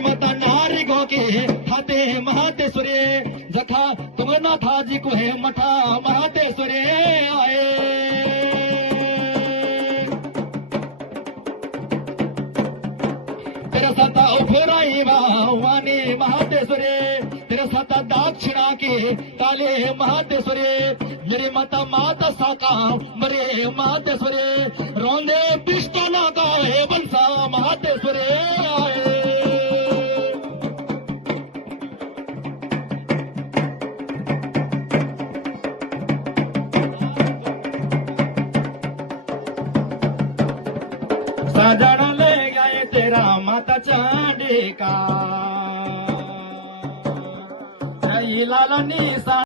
मेरे माता नारी गो के हाथे महाते सुरे जखा तुम ना था जी को है मठा महाते सुरे आए तेरा साता उफराई वाने महाते सुरे तेरा साता दाक्षिणा के काले महाते सुरे मेरी माता माता साका मरे महाते सुरे रोंदे पिष्टना का है बंसा महाते सुरे आए साजन ले गए तेरा माता चांडी का लालनी सा